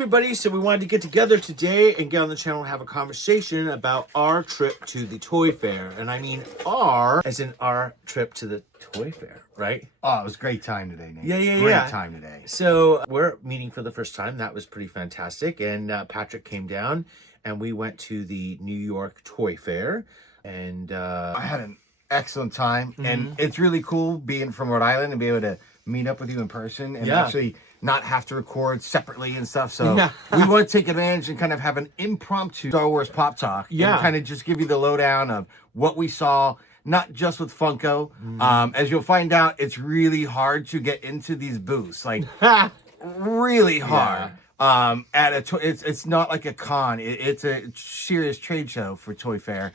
everybody. So we wanted to get together today and get on the channel and have a conversation about our trip to the toy fair. And I mean our, as in our trip to the toy fair, right? Oh, it was a great time today, Nate. Yeah. Great time today. So we're meeting for the first time. That was pretty fantastic. And Patrick came down and we went to the New York Toy Fair. And I had an excellent time. And it's really cool being from Rhode Island and be able to meet up with you in person and actually not have to record separately and stuff. So we want to take advantage and kind of have an impromptu Star Wars pop talk. And kind of just give you the lowdown of what we saw, not just with Funko. As you'll find out, it's really hard to get into these booths. Like, really hard. It's not like a con. It's a serious trade show for Toy Fair.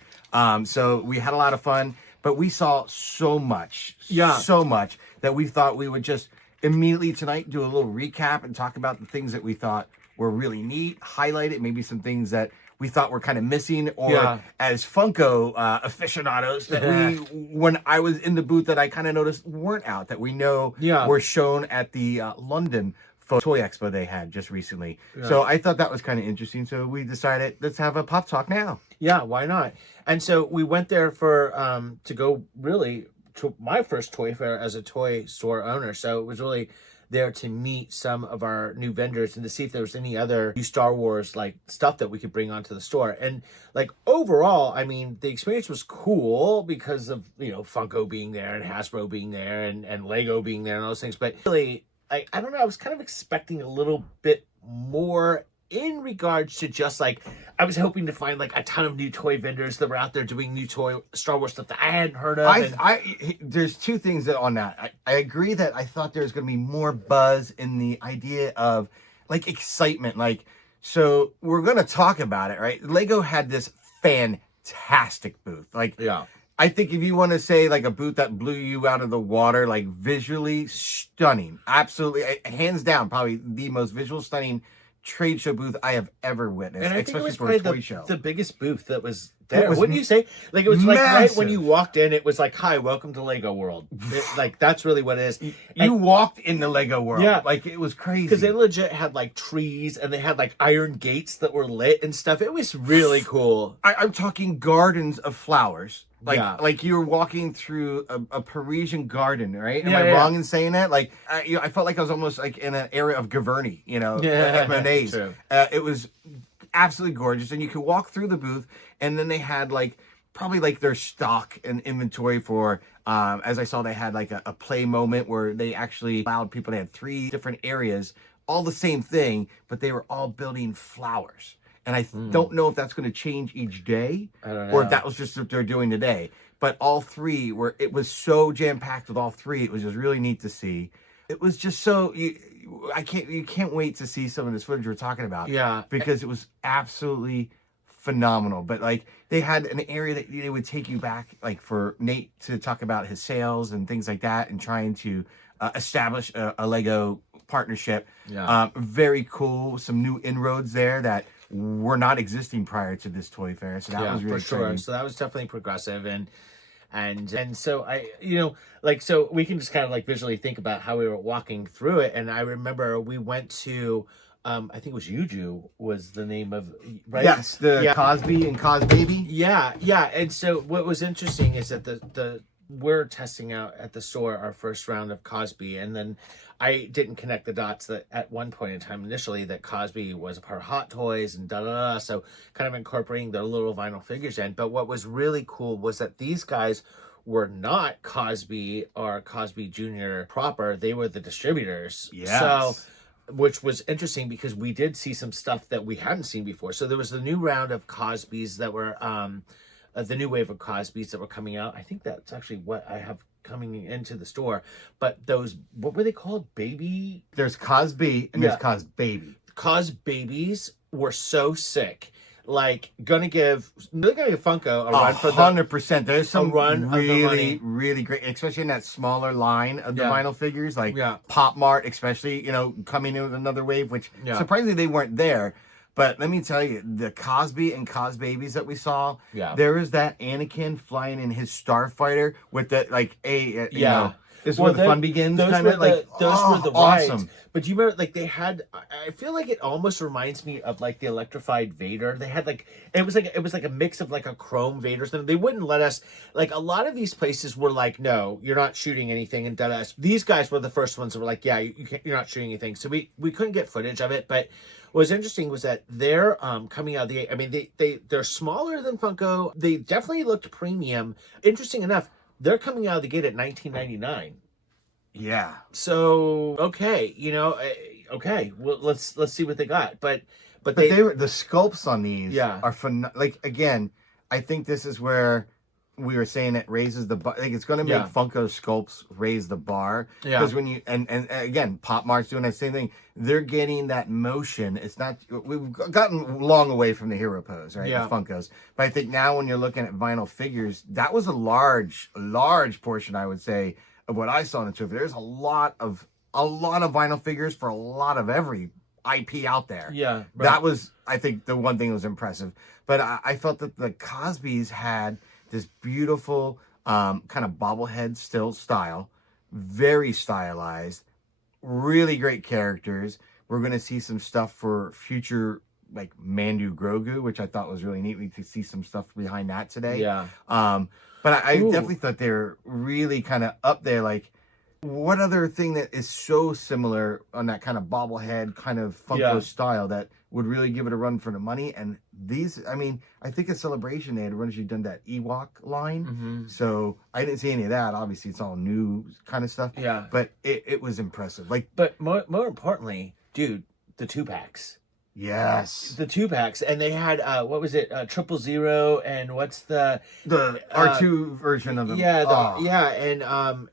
So we had a lot of fun, but we saw so much, so much that we thought we would just immediately tonight do a little recap and talk about the things that we thought were really neat, highlight it, maybe some things that we thought were kind of missing, or as Funko aficionados that when I was in the booth that I kind of noticed weren't out, that we know were shown at the London Toy Expo they had just recently. So I thought that was kind of interesting. So we decided, let's have a pop talk now. Yeah, why not? And so we went there for to go really to my first toy fair as a toy store owner. So it was really there to meet some of our new vendors and to see if there was any other new Star Wars like stuff that we could bring onto the store. And like overall, I mean, the experience was cool because of, you know, Funko being there and Hasbro being there and Lego being there and those things. But really, I don't know, I was kind of expecting a little bit more in regards to just like, I was hoping to find like a ton of new toy vendors that were out there doing new toy Star Wars stuff that I hadn't heard of. There's two things on that. I agree that I thought there was going to be more buzz in the idea of like excitement. Like, so we're going to talk about it, right? Lego had this fantastic booth. Like, I think if you want to say like a booth that blew you out of the water, like visually stunning, absolutely, hands down, probably the most visual stunning trade show booth I have ever witnessed, and I think especially it was for a toy show. The biggest booth that was there. Wouldn't you say? Like it was massive. Like right when you walked in, it was like, "Hi, welcome to Lego World." Like that's really what it is. You walked in the Lego World. Yeah, like it was crazy because they legit had like trees and they had like iron gates that were lit and stuff. It was really cool. I'm talking gardens of flowers. Like you were walking through a Parisian garden, right? Am I wrong in saying that? Like, I felt like I was almost like in an area of Giverny, you know, at Monet's. It was absolutely gorgeous, and you could walk through the booth, and then they had like probably like their stock and inventory for. As I saw, they had like a play moment where they actually allowed people to have 3 different areas, all the same thing, but they were all building flowers. And I don't know if that's going to change each day or if that was just what they're doing today. But all 3 were, it was so jam-packed with all 3. It was just really neat to see. It was just so, you can't wait to see some of this footage we're talking about. Yeah. Because it was absolutely phenomenal. But like they had an area that they would take you back, like for Nate to talk about his sales and things like that and trying to establish a Lego partnership. Very cool. Some new inroads there that were not existing prior to this toy fair, so that was really exciting. So that was definitely progressive, and so I, you know, like so we can just kind of like visually think about how we were walking through it. And I remember we went to, I think it was Yuju was the name of, right? Yes, the Cosby and Cosbaby. Yeah. And so what was interesting is that we're testing out at the store our first round of Cosby, and then I didn't connect the dots that at one point in time initially that Cosby was a part of Hot Toys and so kind of incorporating their little vinyl figures in. But what was really cool was that these guys were not Cosby or Cosby Jr. proper. They were the distributors. So which was interesting because we did see some stuff that we hadn't seen before. So there was the new round of Cosbys that were the new wave of Cosbys that were coming out. I think that's actually what I have coming into the store. But those, what were they called? Baby? There's Cosby and there's Cosbaby. Cosbabies were so sick. Like, they're gonna give Funko a run for 100%. There's some really great, especially in that smaller line of the vinyl figures, like Pop Mart, especially, you know, coming in with another wave, which surprisingly they weren't there. But let me tell you, the Cosby and Cosbabies that we saw, there was that Anakin flying in his Starfighter with that, like, you know, This is where the fun begins, kind of like those were the rides. awesome. But do you remember, like, they had? I feel like it almost reminds me of like the electrified Vader. They had like it was like a mix of like a chrome Vader. They wouldn't let us, like, a lot of these places were like, no, you're not shooting anything, and these guys were the first ones that were like, yeah, you're not shooting anything. So we couldn't get footage of it. But what was interesting was that they're coming out of the. I mean, they're smaller than Funko. They definitely looked premium. Interesting enough, they're coming out of the gate at $19.99. Yeah. So okay, okay. Well, let's see what they got. But they were the sculpts on these. Yeah. Are like, again, I think this is where we were saying it raises the bar. Like, it's going to make Funko sculpts raise the bar. Yeah. Because when you and again, Pop Mart's doing that same thing. They're getting that motion. It's not. We've gotten long away from the hero pose, right? Yeah. The Funkos. But I think now when you're looking at vinyl figures, that was a large portion, I would say, of what I saw in the trailer. There's a lot of vinyl figures for a lot of every IP out there. Yeah, right. That was, I think, the one thing that was impressive. But I felt that the Cosbys had this beautiful kind of bobblehead still style, very stylized, really great characters. We're going to see some stuff for future, like Mandu Grogu, which I thought was really neat. We could see some stuff behind that today. Yeah. But I definitely thought they were really kind of up there. Like, what other thing that is so similar on that kind of bobblehead kind of Funko style that would really give it a run for the money? And these, I mean, I think at Celebration they had originally done that Ewok line. Mm-hmm. So I didn't see any of that. Obviously, it's all new kind of stuff. Yeah. But it was impressive. Like, but more importantly, dude, the 2-packs. Yes, the 2-packs, and they had what was it, 000, and what's the R2 version of them? Yeah,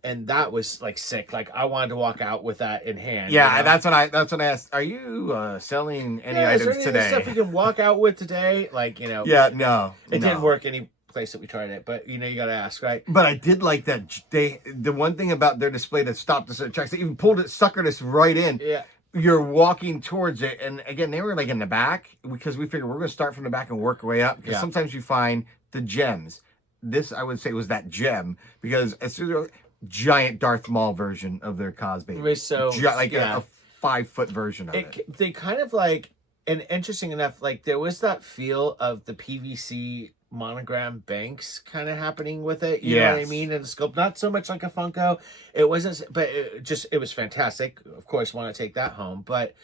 and that was like sick. Like, I wanted to walk out with that in hand. Yeah, and that's when I asked, are you selling any items is there today? Any stuff you can walk out with today? Like, Yeah, no, it didn't work any place that we tried it, but you got to ask, right? But I did like that the one thing about their display that stopped us at checks, they even suckered us right in. Yeah. You're walking towards it, and again, they were like in the back because we figured we're going to start from the back and work our way up. Because sometimes you find the gems. This, I would say, was that gem because as soon as giant Darth Maul version of their Cosby, it was so a 5-foot version of it. They kind of like, and interesting enough, like there was that feel of the PVC monogram banks kind of happening with it, you know what I mean, and the scope, not so much like a Funko. It wasn't, but it was fantastic. Of course, want to take that home. But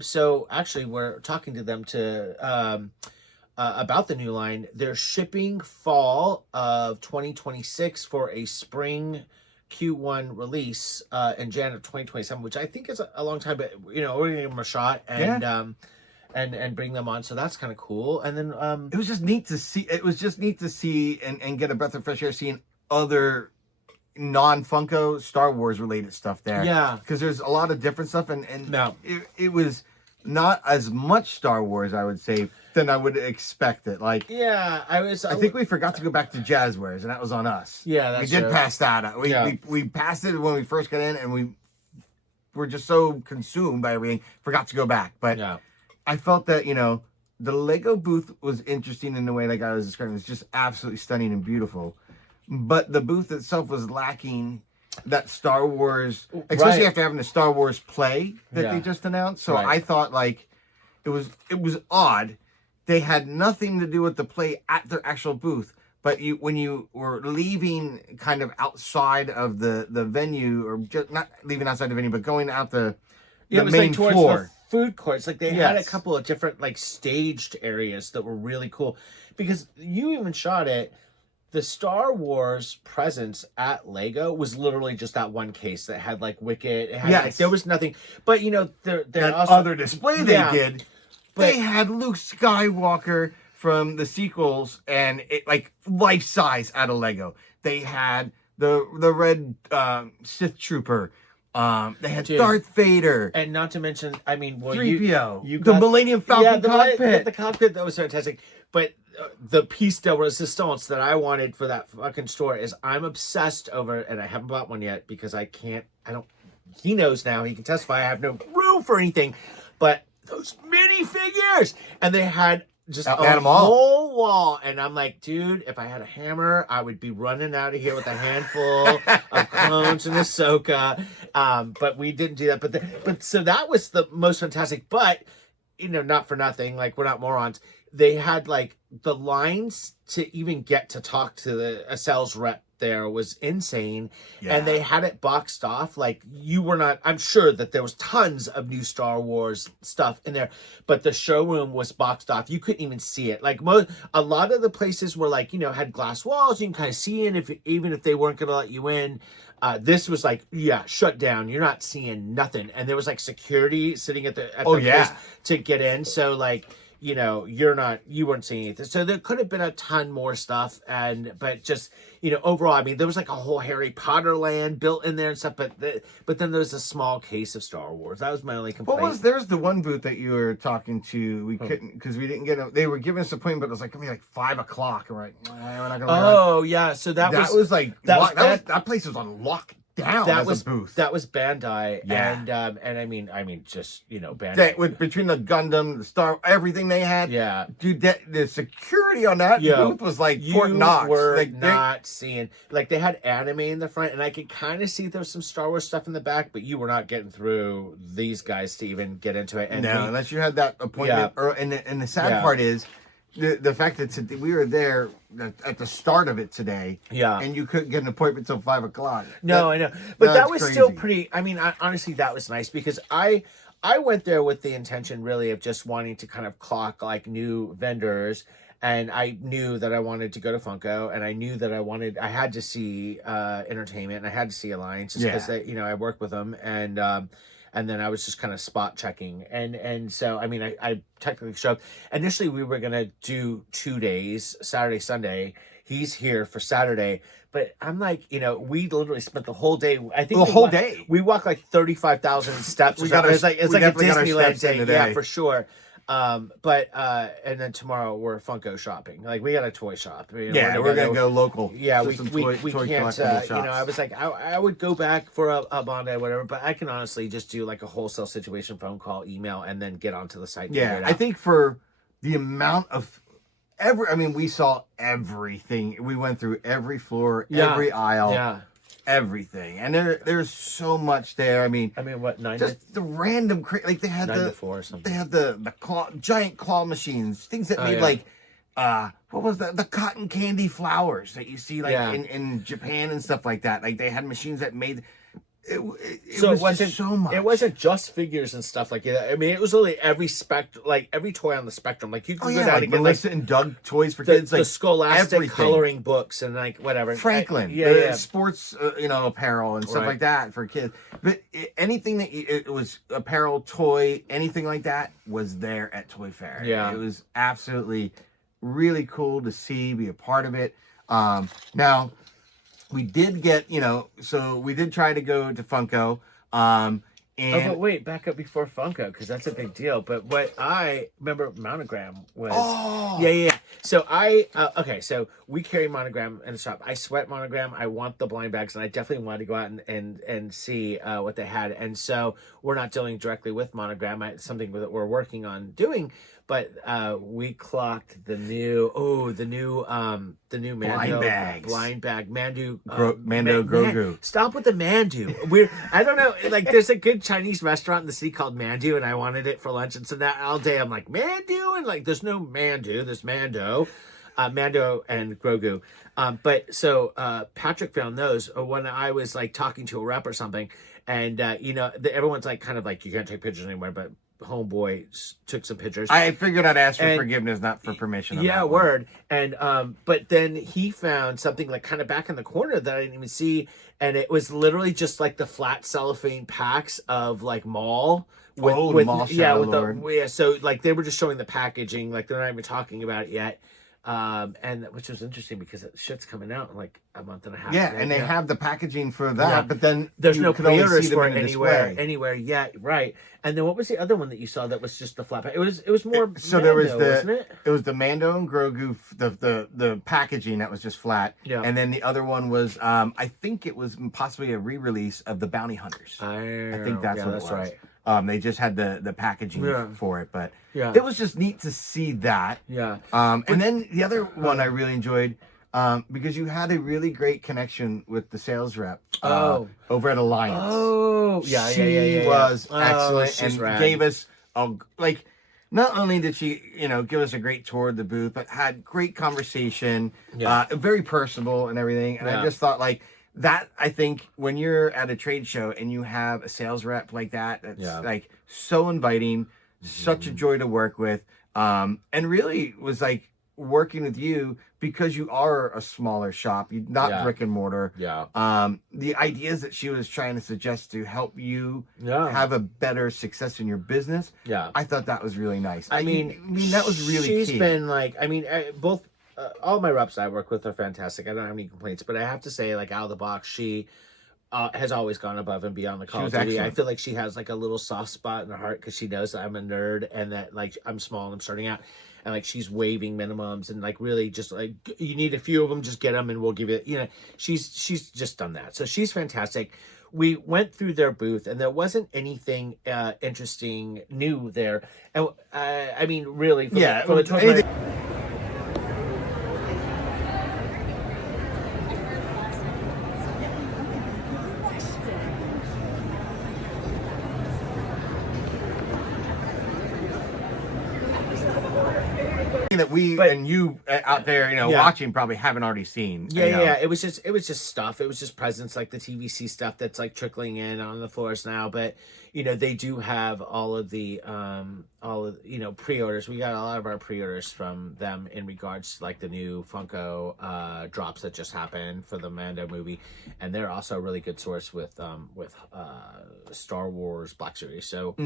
so actually we're talking to them about the new line. They're shipping fall of 2026 for a spring Q1 release in January of 2027, which I think is a long time, but we're gonna give them a shot and bring them on, so that's kind of cool. And then it was just neat to see. It was just neat to see and get a breath of fresh air seeing other non-Funko Star Wars related stuff there. Yeah, because there's a lot of different stuff, and it was not as much Star Wars, I would say, than I would expect it. Like, I think we forgot to go back to Jazzwares, and that was on us. Yeah, that's true. Pass that. We passed it when we first got in, and we were just so consumed by everything, forgot to go back. But I felt that, the Lego booth was interesting in the way, like I was describing. It was just absolutely stunning and beautiful. But the booth itself was lacking that Star Wars, especially after having the Star Wars play that they just announced. So I thought, like, it was odd. They had nothing to do with the play at their actual booth. But when you were leaving kind of outside of the venue, or just not leaving outside the venue, but going out the main floor. Food courts, like they had a couple of different like staged areas that were really cool, because you even shot it. The Star Wars presence at Lego was literally just that one case that had like Wicket. It had, like, there was nothing, but there also other display they did. But they had Luke Skywalker from the sequels, and it like life size out of Lego. They had the red Sith Trooper. They had Darth Vader, and not to mention, I mean, 3PO, you got the Millennium Falcon cockpit. The cockpit, that was fantastic. But the piece de resistance that I wanted for that fucking store is, I'm obsessed over, and I haven't bought one yet because I don't. He knows now. He can testify. I have no room for anything, but those minifigures, and they had just a whole wall. And I'm like, dude, if I had a hammer, I would be running out of here with a handful of clones and Ahsoka. But we didn't do that. But so that was the most fantastic. But, you know, not for nothing, like, we're not morons. They had, like, the lines to even get to talk to a sales rep there was insane. And they had it boxed off. Like, you were not, I'm sure that there was tons of new Star Wars stuff in there, but the showroom was boxed off. You couldn't even see it. Like, a lot of the places were, like, you know, had glass walls. You can kind of see in, even if they weren't going to let you in. This was like, shut down. You're not seeing nothing. And there was, like, security sitting at the place to get in. So, like, you know, you weren't seeing anything. So there could have been a ton more stuff. But just, you know, overall, I mean, there was like a whole Harry Potter land built in there and stuff. But then there was a small case of Star Wars. That was my only complaint. There's the one booth that you were talking to. We couldn't, because we didn't get they were giving us an appointment, but it was like, gonna be like 5 o'clock. And we're like, we're not gonna yeah. So that was like, that place was on lockdown. That was a booth. That was Bandai, and I mean, just, you know, Bandai between the Gundam, the Star, everything they had. Yeah, dude, the security on that booth was like Fort Knox. Were like, not seeing, like, they had anime in the front, and I could kind of see there was some Star Wars stuff in the back, but you were not getting through these guys to even get into it. And unless you had that appointment. And the sad part is, the fact that we were there at the start of it today, and you couldn't get an appointment until 5 o'clock. No, I know, but that was crazy. Still pretty. I mean, honestly, that was nice because I went there with the intention really of just wanting to kind of clock like new vendors, and I knew that I wanted to go to Funko, and I knew that I had to see Entertainment, and I had to see Alliance just because they, you know, I work with them, and then I was just kind of spot checking. And so, I mean, I technically showed up. Initially, we were going to do 2 days, Saturday, Sunday. He's here for Saturday. But I'm like, you know, we literally spent the whole day. I think the whole day. We walked like 35,000 steps. It's like a Disneyland day. Yeah, for sure. And then tomorrow we're Funko shopping. Like, we got a toy shop. You know, we're gonna go local. Yeah, we can't. You know, I was like, I would go back for a Bondi, whatever. But I can honestly just do like a wholesale situation, phone call, email, and then get onto the site. Yeah, I think for the amount of we saw everything. We went through every floor, every aisle. Everything, and there's so much there. I mean, what, 9 just the random like they had 9 to 4 or something. They had the giant claw machines, things that made like what was that, the cotton candy flowers that you see like in Japan and stuff like that. Like, they had machines that made it wasn't so much. It wasn't just figures and stuff like that. I mean, it was literally every every toy on the spectrum. Like, you could go down like and get Melissa and Doug toys for kids, like the Scholastic everything. Coloring books and like whatever. Franklin, sports, apparel and stuff like that for kids. But anything that it was apparel, toy, anything like that was there at Toy Fair. Yeah, it was absolutely really cool to see, be a part of it. Now, we did get, so we did try to go to Funko. But wait, back up before Funko, because that's a big deal. But what I remember, Monogram was... Oh! Yeah. So so we carry Monogram in the shop. I sweat Monogram. I want the blind bags, and I definitely wanted to go out and see what they had. And so we're not dealing directly with Monogram. It's something that we're working on doing. But we clocked the new Mando blind bag Mandu Mando Grogu. Stop with the Mandu. I don't know, like, there's a good Chinese restaurant in the city called Mandu, and I wanted it for lunch, and so that all day I'm like, Mandu, and like, there's no Mandu, there's Mando. Mando and Grogu. But so Patrick found those when I was like talking to a rep or something, and everyone's like kind of like, you can't take pictures anymore, but homeboy took some pictures. I figured I'd ask for forgiveness, not for permission. Yeah, word. And but then he found something like kind of back in the corner that I didn't even see, and it was literally just like the flat cellophane packs of like mall. So like they were just showing the packaging, like they're not even talking about it yet. And which was interesting because shit's coming out in like a month and a half. Yeah, and they have the packaging for that, but then there's no pre-orders for it anywhere yet, right? And then what was the other one that you saw that was just the flat pack? It was more. There was wasn't it? It was the Mando and Grogu, the packaging that was just flat. Yeah. And then the other one was I think it was possibly a re-release of the Bounty Hunters. I think that's what it was. Right. They just had the packaging for it, but Yeah. it was just neat to see that. Yeah. And then the other one I really enjoyed, because you had a really great connection with the sales rep over at Alliance. Oh, yeah, She was excellent and rad. gave us not only did she, give us a great tour of the booth, but had great conversation, very personable and everything. And I just thought that, I think when you're at a trade show and you have a sales rep like that, that's so inviting, such a joy to work with, and really was working with you because you are a smaller shop, you're not brick and mortar. The ideas that she was trying to suggest to help you have a better success in your business, I thought that was really nice. I mean that was really she's key. Been both all my reps I work with are fantastic. I don't have any complaints, but I have to say, out of the box, she has always gone above and beyond the Call of Duty. I feel like she has a little soft spot in her heart because she knows that I'm a nerd and that I'm small and I'm starting out. And she's waiving minimums and really just you need a few of them, just get them and we'll give you, she's just done that. So she's fantastic. We went through their booth and there wasn't anything interesting new there. And I mean, really, for the that and you out there, watching probably haven't already seen. It was just stuff. It was just presents like the TVC stuff that's trickling in on the floors now. But they do have all of the pre-orders. We got a lot of our pre-orders from them in regards to the new Funko drops that just happened for the Mando movie, and they're also a really good source with Star Wars Black Series. So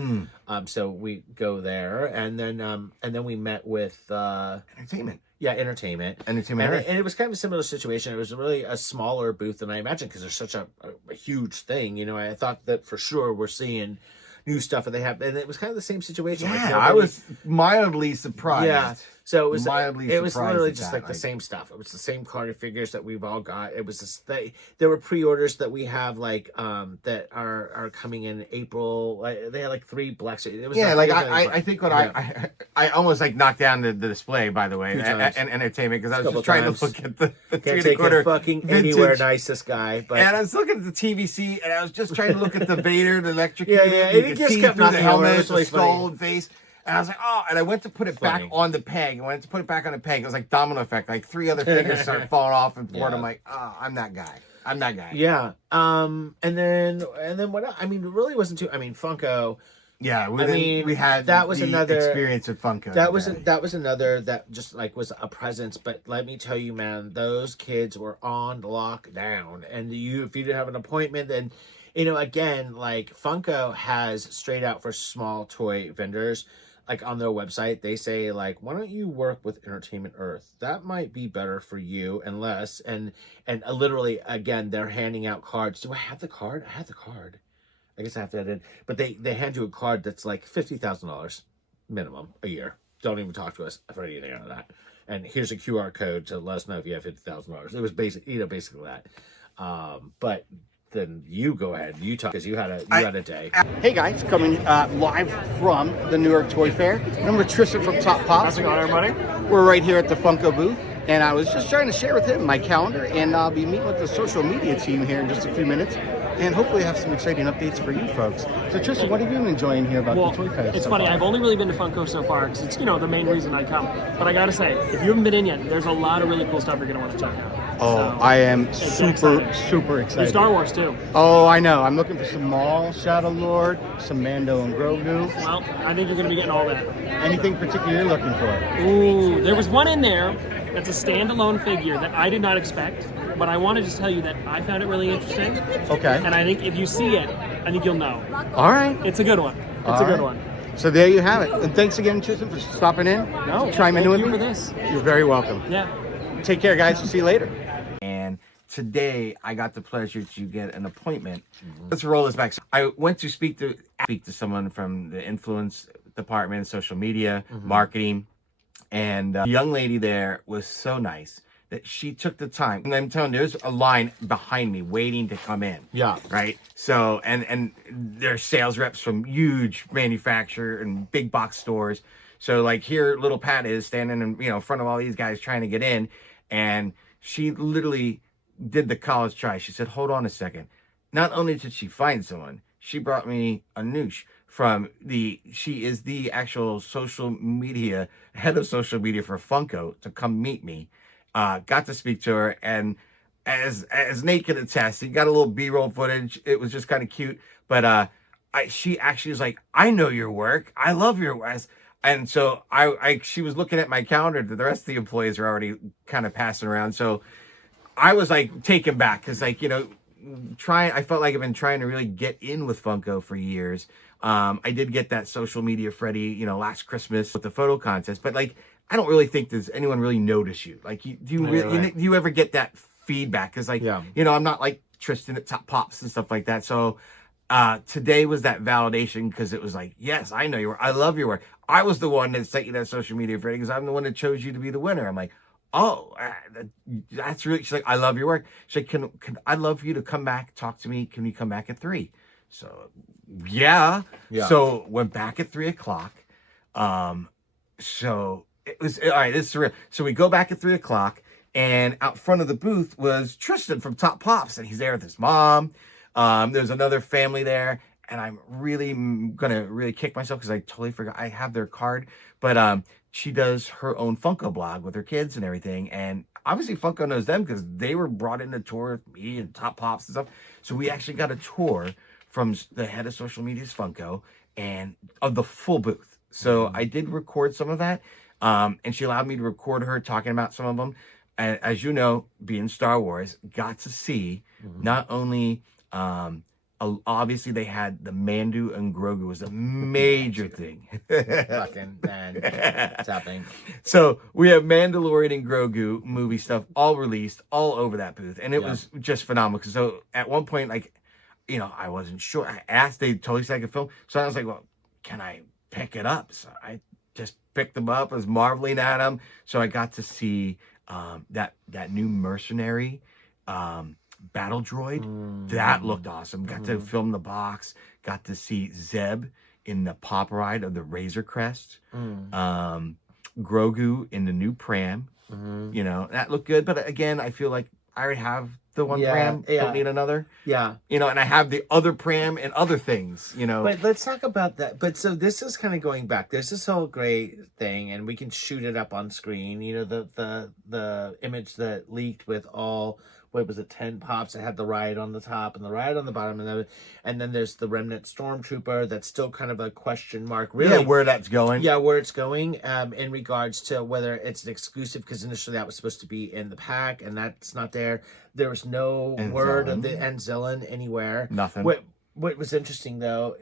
so we go there, and then we met with entertainment. Entertainment. And it was kind of a similar situation. It was really a smaller booth than I imagined because there's such a huge thing. I thought that for sure we're seeing new stuff and it was kind of the same situation. I was mildly surprised. Yeah. So it was literally just the same stuff. It was the same card figures that we've all got. It was just there were pre-orders that we have that are coming in April. They had 3 Black Series. It was I think what I almost knocked down the display, by the way, and entertainment, because I was just trying to look at the 3/4 fucking vintage. Anywhere nice, this guy. But and I was looking at the TVC and I was just trying to look at the Vader, the electrocuted. And he just kept through the helmet, really the skull and face. And I was and I went to put it back on the peg. I went to put it back on the peg. It was domino effect. 3 other figures started falling off and board. I'm I'm that guy. I'm that guy. Yeah. And then what? It really wasn't too. Funko. Yeah. We had that was another experience of Funko. That was another that just was a presence. But let me tell you, man, those kids were on lockdown, and if you didn't have an appointment, then. Again, Funko has straight out for small toy vendors, on their website, they say, why don't you work with Entertainment Earth? That might be better for you and literally, again, they're handing out cards. Do I have the card? I have the card. I guess I have to add in. But they hand you a card that's $50,000 minimum a year. Don't even talk to us for anything out of that. And here's a QR code to let us know if you have $50,000. It was basically that. But then you go ahead, you talk, because you had a day. Hey guys, coming live from the New York Toy Fair. I'm with Tristan from Top Pops. How's it going, everybody? We're right here at the Funko booth, and I was just trying to share with him my calendar, and I'll be meeting with the social media team here in just a few minutes, and hopefully have some exciting updates for you folks. So Tristan, what have you been enjoying here about the Toy Fair? It's funny, I've only really been to Funko so far, because it's, the main reason I come. But I gotta say, if you haven't been in yet, there's a lot of really cool stuff you're gonna want to check out. Oh, so, I am super excited. There's Star Wars too. Oh, I know. I'm looking for some Maul, Shadow Lord, some Mando and Grogu. Well, I think you're going to be getting all that. Anything particular you're looking for? Ooh, there was one in there that's a standalone figure that I did not expect, but I want to just tell you that I found it really interesting. Okay. And I think if you see it, I think you'll know. All right. It's a good one. It's a good one. So there you have it. And thanks again, Tristan, for stopping in. No, chiming in with me. for this. You're very welcome. Yeah. Take care, guys. We'll see you later. And today I got the pleasure to get an appointment. Let's roll this back. I went to speak to someone from the influence department, social media, marketing, and the young lady there was so nice that she took the time. And I'm telling you, there's a line behind me waiting to come in. Yeah. Right. So, and there's sales reps from huge manufacturer and big box stores. So like here, little Pat is standing in front of all these guys trying to get in, and she literally did the college try. She said, "Hold on a second." Not only did she find someone, she brought me Anoush she is the actual social media, head of social media for Funko, to come meet me. Got to speak to her, and as Nate can attest, he got a little B-roll footage. It was just kind of cute, but she actually was like, "I know your work. I love your work." And so she was looking at my calendar. The rest of the employees are already kind of passing around. So I was like taken back because I felt like I've been trying to really get in with Funko for years. I did get that social media Freddy, last Christmas with the photo contest, but like, I don't really think does anyone really notice you. Like, do you ever get that feedback? Cause like, I'm not like Tristan at Top Pops and stuff like that. So, today was that validation because it was like, yes, I know your work. I love your work. I was the one that sent you that social media Freddy because I'm the one that chose you to be the winner. I'm like, oh, that's really, she's like, I love your work. She's like, can I'd love for you to come back, talk to me. Can you come back at 3? So, yeah. So went back at 3:00. So it was, all right, this is real. So we go back at 3:00, and out front of the booth was Tristan from Top Pops, and he's there with his mom. There's another family there, and I'm really gonna really kick myself because I totally forgot I have their card. But she does her own Funko blog with her kids and everything, and obviously Funko knows them because they were brought in to tour with me and Top Pops and stuff. So we actually got a tour from the head of social media's Funko and of the full booth. So I did record some of that, and she allowed me to record her talking about some of them. And as you know, being Star Wars, got to see not only obviously they had the Mandu and Grogu was a major thing. Fucking man, it's happening. So we have Mandalorian and Grogu movie stuff all released all over that booth, and it was just phenomenal. So at one point, like, I wasn't sure. I asked, they totally said I could film. So I was like, well, can I pick it up? So I just picked them up. I was marveling at them. So I got to see that new mercenary battle droid. That looked awesome. Got to film the box. Got to see Zeb in the pop ride of the Razor Crest. Grogu in the new pram. That looked good. But again, I feel like I already have the one pram. Don't need another. And I have the other pram and other things, But let's talk about that. But so this is kind of going back. There's this whole great thing, and we can shoot it up on screen. The image that leaked with all, what was it, 10 pops. It had the riot on the top and the riot on the bottom, and then there's the remnant stormtrooper. That's still kind of a question mark, really. Yeah, where that's going. Yeah, where it's going. In regards to whether it's an exclusive, because initially that was supposed to be in the pack, and that's not there. There was no word of the Anzillan anywhere. Nothing. What was interesting though,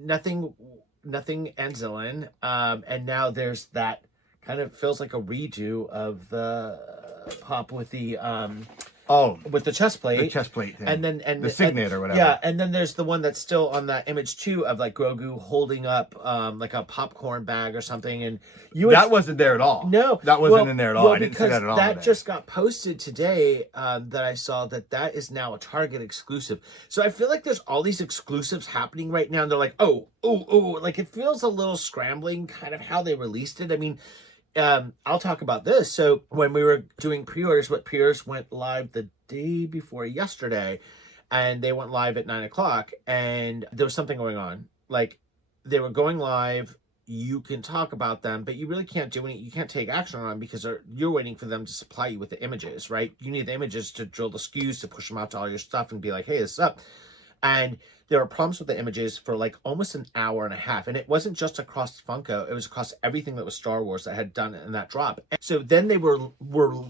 nothing Anzillan. And now there's that kind of feels like a redo of the pop with the with the chest plate. The chest plate thing. And then the signet or whatever. Yeah, and then there's the one that's still on that image too of like Grogu holding up like a popcorn bag or something, and that wasn't there at all. No, that wasn't in there at all. I didn't see that at all. That just got posted today. That I saw that is now a Target exclusive. So I feel like there's all these exclusives happening right now, and they're like, oh, like it feels a little scrambling, kind of how they released it. I mean. I'll talk about this. So when we were doing pre-orders, pre-orders went live the day before yesterday, and they went live at 9:00, and there was something going on. Like, they were going live, you can talk about them, but you really can't do you can't take action on them because you're waiting for them to supply you with the images, right? You need the images to drill the SKUs, to push them out to all your stuff and be like, hey, this is up. And there were problems with the images for like almost an hour and a half. And it wasn't just across Funko. It was across everything that was Star Wars that had done in that drop. And so then they were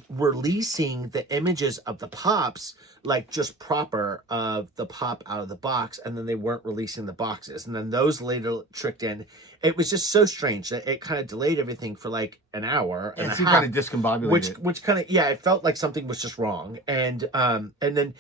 releasing the images of the pops, like just proper of the pop out of the box. And then they weren't releasing the boxes. And then those later tricked in. It was just so strange that it kind of delayed everything for like an hour and a half. Kind of discombobulated. Which kind of, it felt like something was just wrong. And then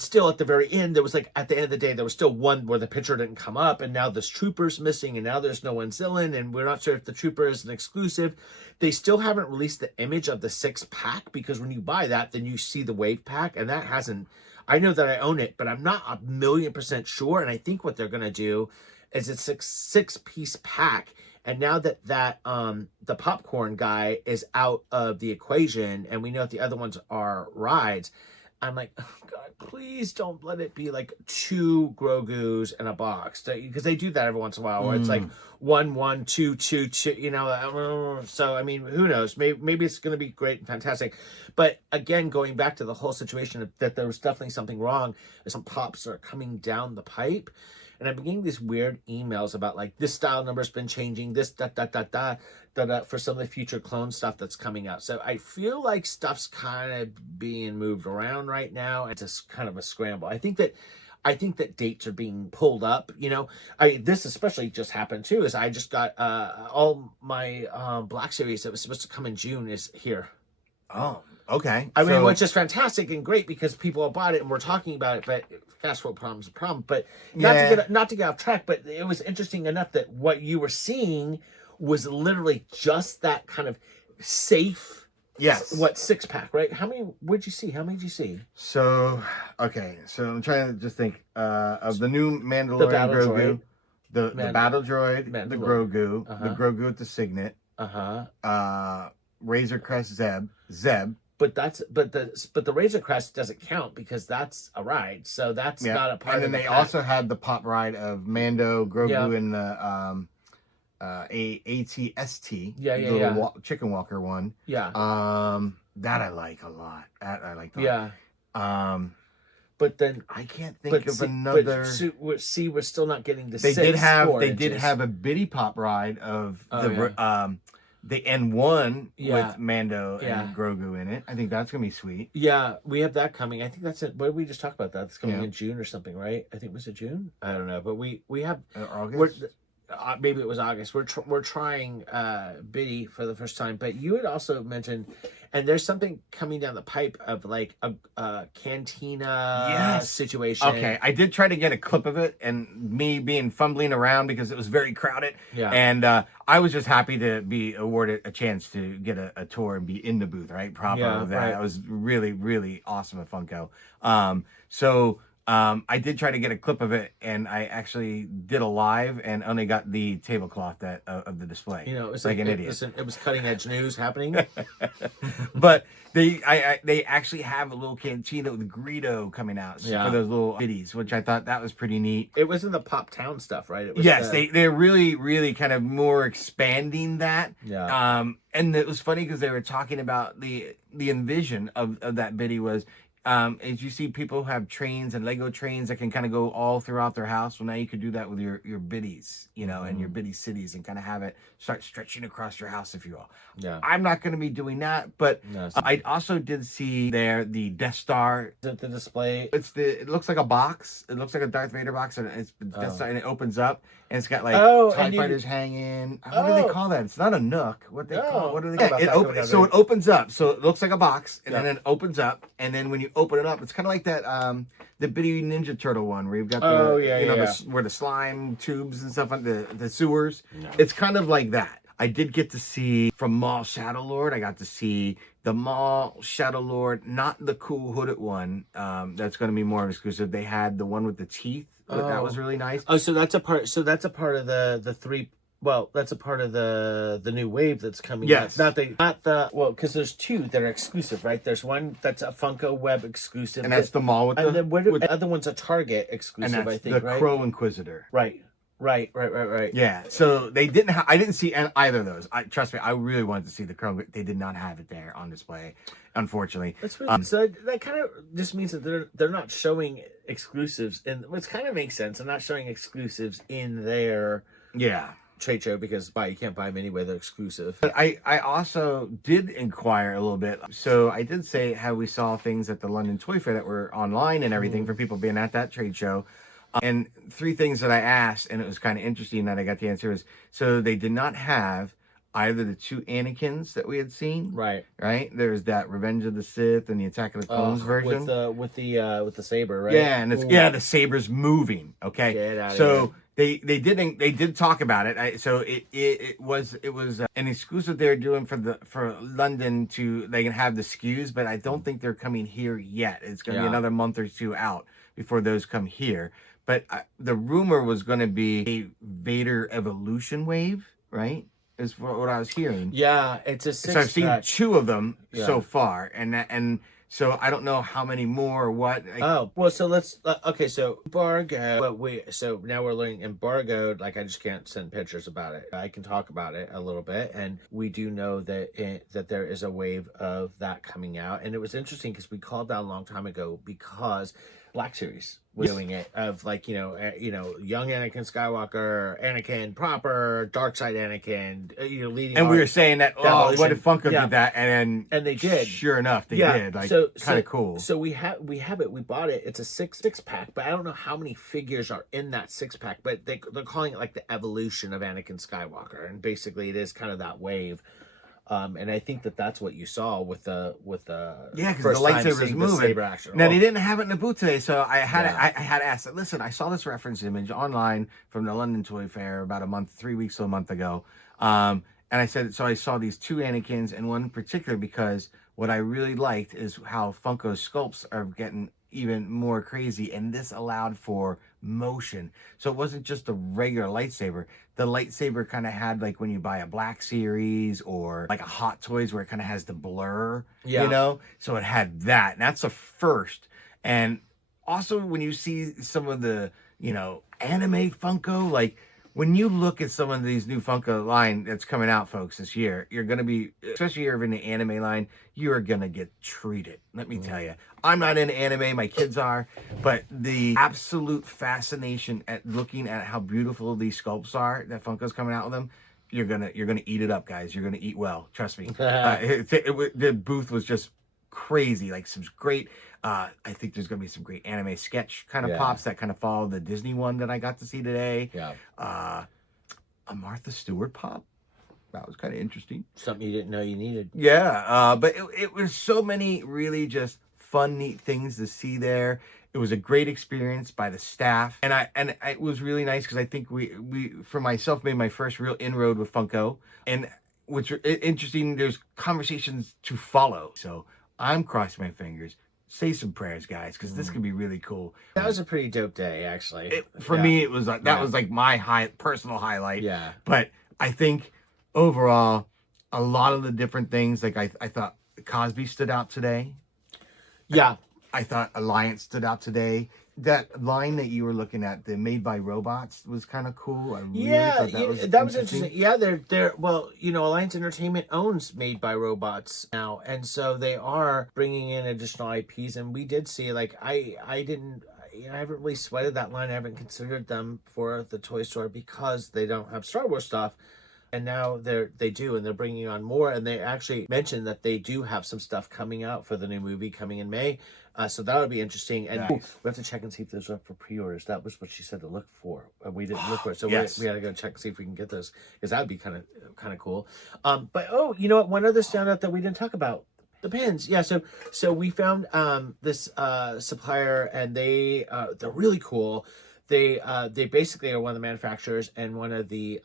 still at the very end, there was like, at the end of the day, there was still one where the picture didn't come up, and now this trooper's missing, and now there's no one Zillin, and we're not sure if the trooper is an exclusive. They still haven't released the image of the 6-pack, because when you buy that, then you see the wave pack, and that hasn't. I know that I own it, but I'm not 1,000,000% sure. And I think what they're gonna do is it's a 6-piece pack. And now that the popcorn guy is out of the equation, and we know that the other ones are rides, I'm like, oh God, please don't let it be like 2 Grogus in a box, because they do that every once in a while, where it's like 1, 1, 2, 2, 2, you know. So I mean, who knows? Maybe it's going to be great and fantastic. But again, going back to the whole situation that there was definitely something wrong. Some pops are coming down the pipe. And I'm getting these weird emails about like this style number's been changing, this for some of the future clone stuff that's coming out. So I feel like stuff's kind of being moved around right now. It's just kind of a scramble. I think that dates are being pulled up. You know, this especially just happened too. Is I just got all my Black Series that was supposed to come in June is here. Oh, okay. I mean, which is fantastic and great because people have bought it and we're talking about it, but fast forward problem's a problem. But not to get off track, but it was interesting enough that what you were seeing was literally just that kind of safe, 6-pack, right? How many would you see? How many did you see? So, okay, so I'm trying to just think of the new Mandalorian Grogu, the Battle Droid, the Grogu, the Grogu with the Signet, Razor Crest Zeb. But the Razor Crest doesn't count because that's a ride, so that's not a part. And then of they also had the pop ride of Mando, Grogu, and the ATST, little Chicken Walker one. Yeah. That I like a lot. I like that. Yeah. But then I can't think of another. See, we're still not getting the. They did have a bitty pop ride of the N1 with Mando and Grogu in it. I think that's gonna be sweet. Yeah, we have that coming. I think that's it. What did we just talk about? That's coming in June or something, right? I think was it June? I don't know, but we have August. Maybe it was August. We're trying Biddy for the first time, but you had also mentioned, and there's something coming down the pipe of like a cantina situation. Okay, I did try to get a clip of it, and me being fumbling around because it was very crowded. Yeah, and I was just happy to be awarded a chance to get a tour and be in the booth, right? Proper that. That was really, really awesome at Funko. I did try to get a clip of it, and I actually did a live and only got the tablecloth of the display. You know, it was like an idiot. Listen, it was cutting edge news happening. But they actually have a little cantina with Greedo coming out for those little biddies, which I thought that was pretty neat. It was in the Pop Town stuff, right? It was they're really, really kind of more expanding that. Yeah. And it was funny because they were talking about the envision of that biddy was. As you see people who have trains and Lego trains that can kind of go all throughout their house. Well, now you could do that with your biddies, you know, and your biddy cities and kind of have it start stretching across your house, if you will. Yeah. I'm not going to be doing that, but I also did see there the Death Star. The display. It looks like a box. It looks like a Darth Vader box, and it's Death Star, and it opens up, and it's got like TIE fighters hanging. What do they call that? It's not a nook. What do they call it? So it opens up. So it looks like a box, and then it opens up, and then when you open it up, it's kind of like that the Bitty Ninja Turtle one where you've got where the slime tubes and stuff on the sewers. It's kind of like that. I did get to see from Maul Shadow Lord. I got to see the Maul Shadow Lord, not the cool hooded one. That's going to be more exclusive. They had the one with the teeth. That was really nice. Oh, so that's a part. So that's a part of the three. Well, that's a part of the new wave that's coming. Yes. Because there's two that are exclusive, right? There's one that's a Funko Web exclusive, and that's the Maul with then the other one's a Target exclusive. And that's I think the Crow Inquisitor. Right. Yeah. So they didn't. I didn't see either of those. Trust me. I really wanted to see the Crow. They did not have it there on display, unfortunately. That's really, so that kind of just means that they're not showing exclusives, which kind of makes sense. They're not showing exclusives in their trade show because you can't buy them anyway. They're exclusive. But I also did inquire a little bit. So I did say how we saw things at the London Toy Fair that were online and everything for people being at that trade show. And 3 things that I asked, and it was kind of interesting that I got the answer is, so they did not have either the two Anakins that we had seen, Right. There's that Revenge of the Sith and the Attack of the Clones version with the saber, right? Yeah, and it's the saber's moving. Okay, Get out of so they did talk about it. So it was an exclusive they're doing for London they can have the SKUs, but I don't think they're coming here yet. It's going to be another month or two out before those come here. But the rumor was going to be a Vader evolution wave, right? Is what I was hearing. Yeah, it's a six. So I've seen two of them so far, and so I don't know how many more or what. So let's okay. So so now we're learning embargoed. Like I just can't send pictures about it. I can talk about it a little bit, and we do know that that there is a wave of that coming out, and it was interesting because we called that a long time ago because Black Series was doing it of like young Anakin Skywalker, Anakin proper, dark side Anakin, leading. And we were saying that what if Funko did that, and they did. Sure enough, they did. Like kind of cool. So we have it. We bought it. It's a six pack, but I don't know how many figures are in that 6-pack. But they're calling it like the evolution of Anakin Skywalker, and basically it is kind of that wave. And I think that's what you saw with the because the lightsaber's moving. Now they didn't have it in the booth today, so I had to ask. Listen, I saw this reference image online from the London Toy Fair about 3 weeks to a month ago, and I said so. I saw these two Anakins, and one in particular because what I really liked is how Funko sculpts are getting even more crazy, and this allowed for motion. So it wasn't just a regular lightsaber. The lightsaber kind of had like when you buy a Black Series or like a Hot Toys where it kind of has the blur, so it had that, and that's a first. And also when you see some of the anime Funko, like when you look at some of these new Funko line that's coming out, folks, this year, you're going to be, especially if you're in the anime line, you are going to get treated. Let me tell you. I'm not into anime, my kids are, but the absolute fascination at looking at how beautiful these sculpts are that Funko's coming out with them, you're gonna eat it up, guys. You're gonna eat well. Trust me. The booth was just crazy. Like some great, I think there's gonna be some great anime sketch kind of pops that kind of follow the Disney one that I got to see today. Yeah. A Martha Stewart pop. That was kind of interesting. Something you didn't know you needed. Yeah. But it was so many really just fun, neat things to see there. It was a great experience by the staff, and it was really nice because I think we for myself made my first real inroad with Funko, and which are interesting. There's conversations to follow, so I'm crossing my fingers. Say some prayers, guys, because this could be really cool. That was a pretty dope day, actually. For me, it was like that was like my personal highlight. Yeah. But I think overall, a lot of the different things, like I thought Cosby stood out today. Yeah. I thought Alliance stood out today. That line that you were looking at, the Made by Robots, was kind of cool. I really thought that was interesting. Yeah, they're Alliance Entertainment owns Made by Robots now, and so they are bringing in additional IPs. And we did see, like, I haven't really sweated that line. I haven't considered them for the toy store because they don't have Star Wars stuff. And now they do, and they're bringing on more. And they actually mentioned that they do have some stuff coming out for the new movie coming in May. So that'll be interesting. And we have to check and see if those are up for pre-orders. That was what she said to look for. We didn't look for it. So we had to go check and see if we can get those, because that would be kind of cool. But you know what? One other standout that we didn't talk about. The pins. Yeah, so we found this supplier, and they're really cool. They basically are one of the manufacturers and one of the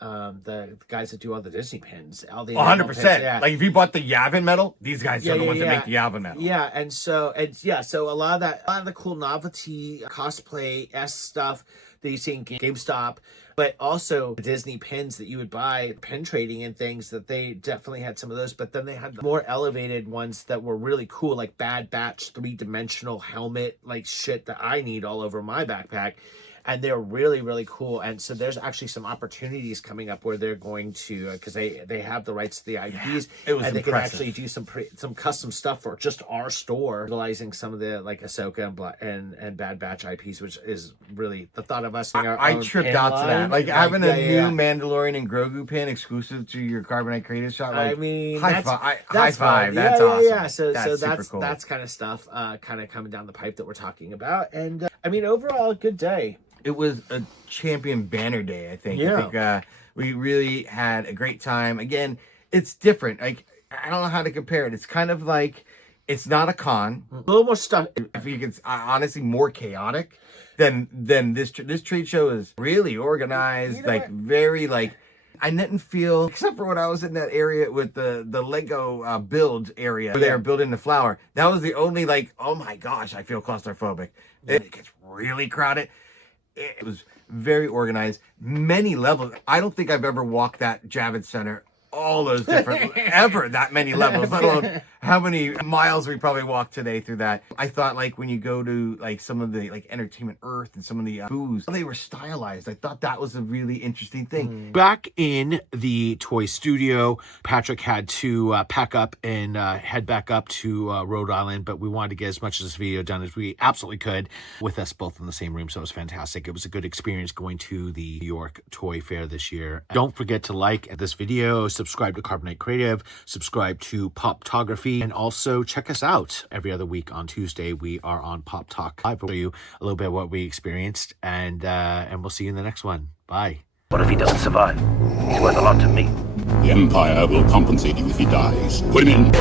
guys that do all the Disney pins. All the 100%. Yeah. Like if you bought the Yavin medal, these guys are the ones that make the Yavin medal. Yeah, so a lot of the cool novelty cosplay stuff that you see in GameStop, but also the Disney pins that you would buy, pin trading and things, that they definitely had some of those. But then they had the more elevated ones that were really cool, like Bad Batch 3-dimensional helmet, like shit that I need all over my backpack. And they're really, really cool. And so there's actually some opportunities coming up where they're going to, because they have the rights to the IPs, and they can actually do some custom stuff for just our store, utilizing some of the like Ahsoka and Bad Batch IPs, which is really the thought of us. I tripped out to that, like having a new Mandalorian and Grogu pin exclusive to your Carbonite Creative shop. Like, I mean, high five. That's awesome. Yeah. So that's cool. That's kind of stuff, kind of coming down the pipe that we're talking about. And I mean, overall, a good day. It was a champion banner day, I think. Yeah. I think we really had a great time. Again, it's different. Like, I don't know how to compare it. It's kind of like, it's not a con. A little more stuff. If you can, honestly, more chaotic than this trade show is really organized. Like, very like, I didn't feel, except for when I was in that area with the Lego build area where they were building the flower. That was the only like, oh my gosh, I feel claustrophobic. It gets really crowded. It was very organized, many levels. I don't think I've ever walked that Javits Center, all those different, ever that many levels, let alone how many miles we probably walked today through that. I thought like when you go to like some of the like Entertainment Earth and some of the booths, they were stylized. I thought that was a really interesting thing. Back in the toy studio, Patrick had to pack up and head back up to Rhode Island, but we wanted to get as much of this video done as we absolutely could with us both in the same room, so it was fantastic. It was a good experience going to the New York Toy Fair this year. Don't forget to like this video, subscribe to Carbonite Creative, subscribe to Poptography, and also check us out every other week on Tuesday. We are on Pop Talk Live. We'll show you a little bit of what we experienced, and we'll see you in the next one. Bye. What if he doesn't survive? He's worth a lot to me. The Empire will compensate you if he dies. Put him in.